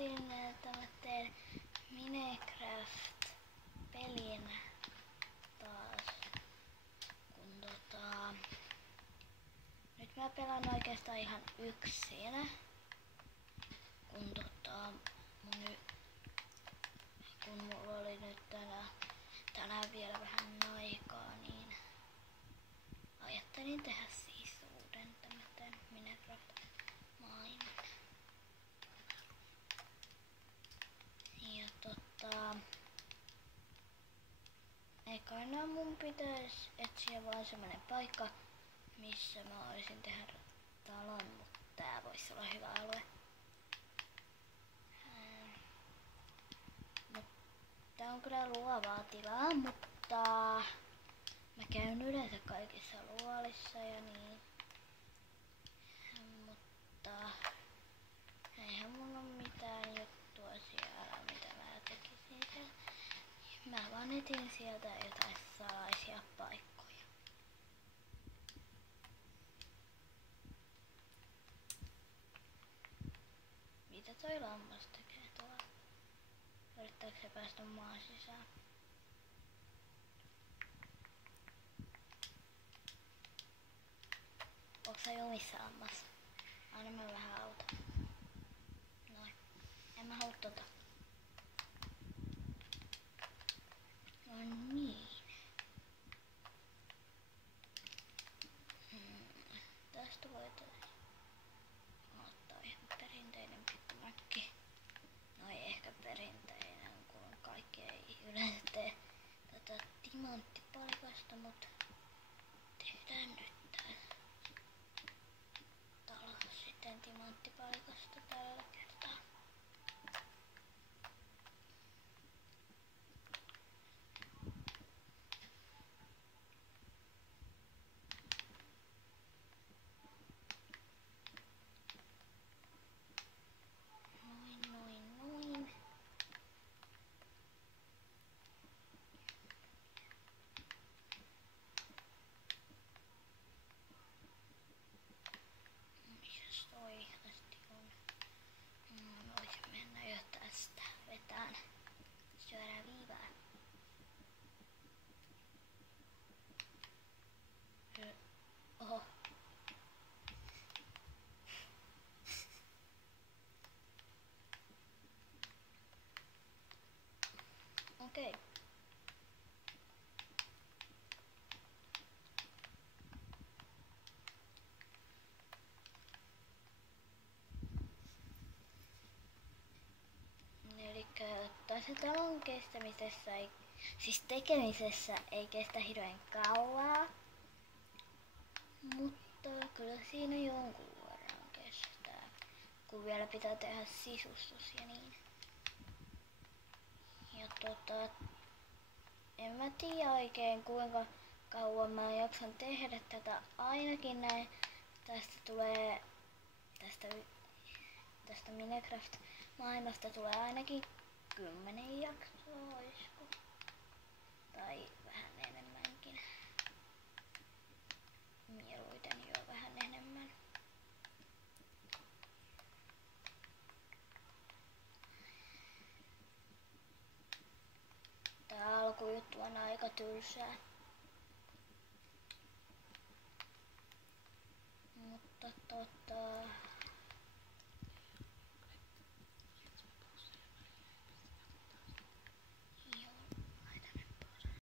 otin, että mä teen Minecraft-pelin taas. Kun nyt mä pelaan oikeastaan ihan yksin. Kun mulla oli nyt tänään vielä vähän aikaa, niin ajattelin tehdä siis uuden tämmöten Minecraft-maailman. Ja ekana mun pitäisi etsiä vaan semmonen paikka, missä mä olisin tehdä talon, mutta tää voisi olla hyvä alue. Tää on kyllä luovaa tilaa, mutta mä käyn yleensä kaikissa luolissa ja niin. Mutta eihän mun oo mitään juttua siellä, mitä mä tekisin siellä. Mä vaan etin sieltä jotain salaisia paikkoja. Mitä toi lammas tekee tuolla? Yrittääkö se päästä maan sisään? Onko sä jumissa, lammas? Anna mä vähän auta. Noin. En mä halua tota. No niin. Tästä voitaisiin ottaa ihan perinteinen pikkumäkki. No ei ehkä perinteinen, kun kaikki ei yleensä tee tätä timanttipalikasta, mutta tehdään nyt tää talo sitten timanttipalikasta tällä kertaa. Noin. Mikäs toi asti on? Voisin mennä jo tästä vetään suoraan viivaan. Oho. Okei. Elikkä tässä talon kestämisessä tekemisessä ei kestä hirveän kauaa. Mutta kyllä siinä jonkun verran kestää, kun vielä pitää tehdä sisustus ja niin. Ja en mä tiedä oikein kuinka kauan mä jaksan tehdä tätä. Ainakin näin tästä Minecraft-maailmasta tulee ainakin 10 jaksoa, oisko? Tai vähän enemmänkin. Mieluiten jo vähän enemmän. Tää alkujuttu on aika tylsää.